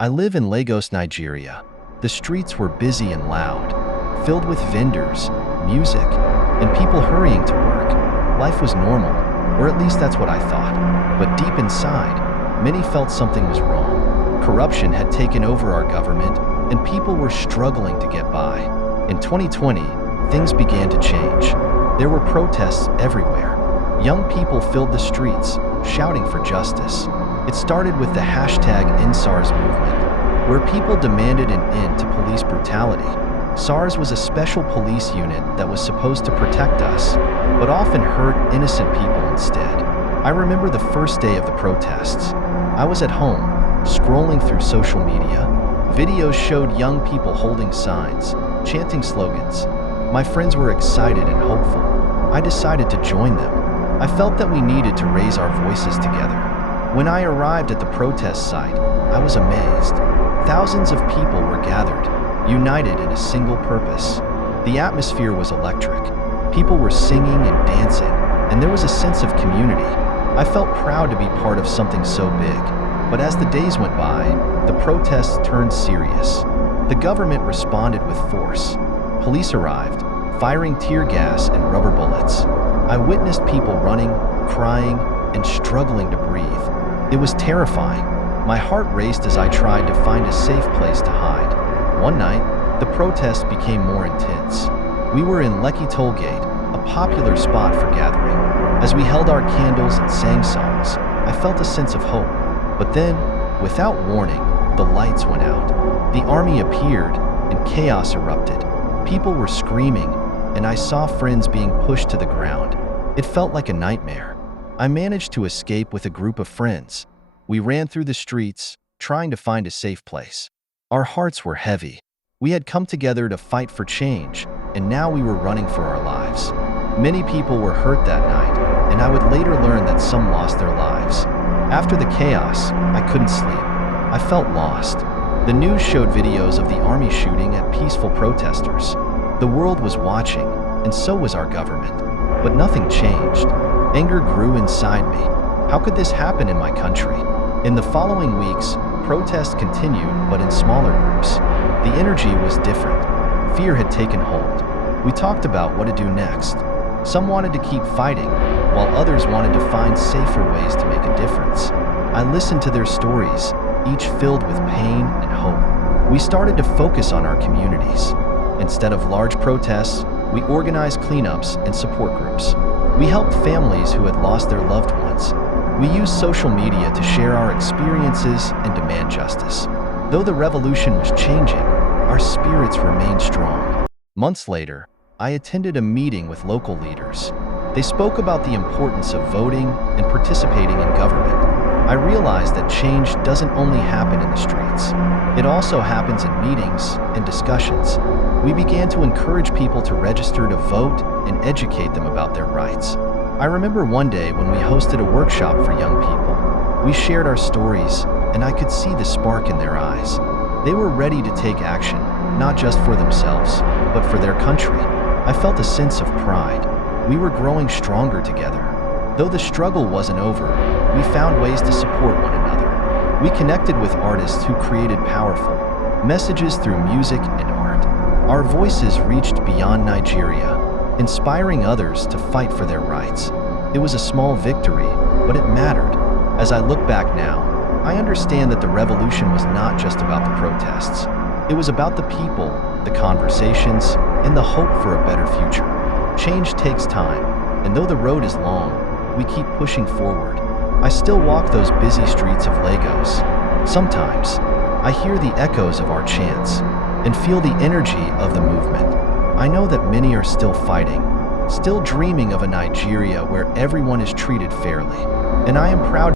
I live in Lagos, Nigeria. The streets were busy and loud, filled with vendors, music, and people hurrying to work. Life was normal, or at least that's what I thought. But deep inside, many felt something was wrong. Corruption had taken over our government, and people were struggling to get by. In 2020, things began to change. There were protests everywhere. Young people filled the streets, shouting for justice. It started with the #sarz movement, where people demanded an end to police brutality. SARS was a special police unit that was supposed to protect us, but often hurt innocent people instead. I remember the first day of the protests. I was at home, scrolling through social media. Videos showed young people holding signs, chanting slogans. My friends were excited and hopeful. I decided to join them. I felt that we needed to raise our voices together. When I arrived at the protest site, I was amazed. Thousands of people were gathered, united in a single purpose. The atmosphere was electric. People were singing and dancing, and there was a sense of community. I felt proud to be part of something so big. But as the days went by, the protests turned serious. The government responded with force. Police arrived, firing tear gas and rubber bullets. I witnessed people running, crying, and struggling to breathe. It was terrifying. My heart raced as I tried to find a safe place to hide. One night, the protest became more intense. We were in Lekki Toll Gate, a popular spot for gathering. As we held our candles and sang songs, I felt a sense of hope. But then, without warning, the lights went out. The army appeared, and chaos erupted. People were screaming, and I saw friends being pushed to the ground. It felt like a nightmare. I managed to escape with a group of friends. We ran through the streets, trying to find a safe place. Our hearts were heavy. We had come together to fight for change, and now we were running for our lives. Many people were hurt that night, and I would later learn that some lost their lives. After the chaos, I couldn't sleep. I felt lost. The news showed videos of the army shooting at peaceful protesters. The world was watching, and so was our government. But nothing changed. Anger grew inside me. How could this happen in my country? In the following weeks, protests continued, but in smaller groups. The energy was different. Fear had taken hold. We talked about what to do next. Some wanted to keep fighting, while others wanted to find safer ways to make a difference. I listened to their stories, each filled with pain and hope. We started to focus on our communities. Instead of large protests, we organized cleanups and support groups. We helped families who had lost their loved ones. We used social media to share our experiences and demand justice. Though the revolution was changing, our spirits remained strong. Months later, I attended a meeting with local leaders. They spoke about the importance of voting and participating in government. I realized that change doesn't only happen in the streets. It also happens in meetings and discussions. We began to encourage people to register to vote and educate them about their rights. I remember one day when we hosted a workshop for young people. We shared our stories, and I could see the spark in their eyes. They were ready to take action, not just for themselves, but for their country. I felt a sense of pride. We were growing stronger together. Though the struggle wasn't over, we found ways to support one another. We connected with artists who created powerful messages through music and art. Our voices reached beyond Nigeria, inspiring others to fight for their rights. It was a small victory, but it mattered. As I look back now, I understand that the revolution was not just about the protests. It was about the people, the conversations, and the hope for a better future. Change takes time, and though the road is long, we keep pushing forward. I still walk those busy streets of Lagos. Sometimes, I hear the echoes of our chants and feel the energy of the movement. I know that many are still fighting, still dreaming of a Nigeria where everyone is treated fairly, and I am proud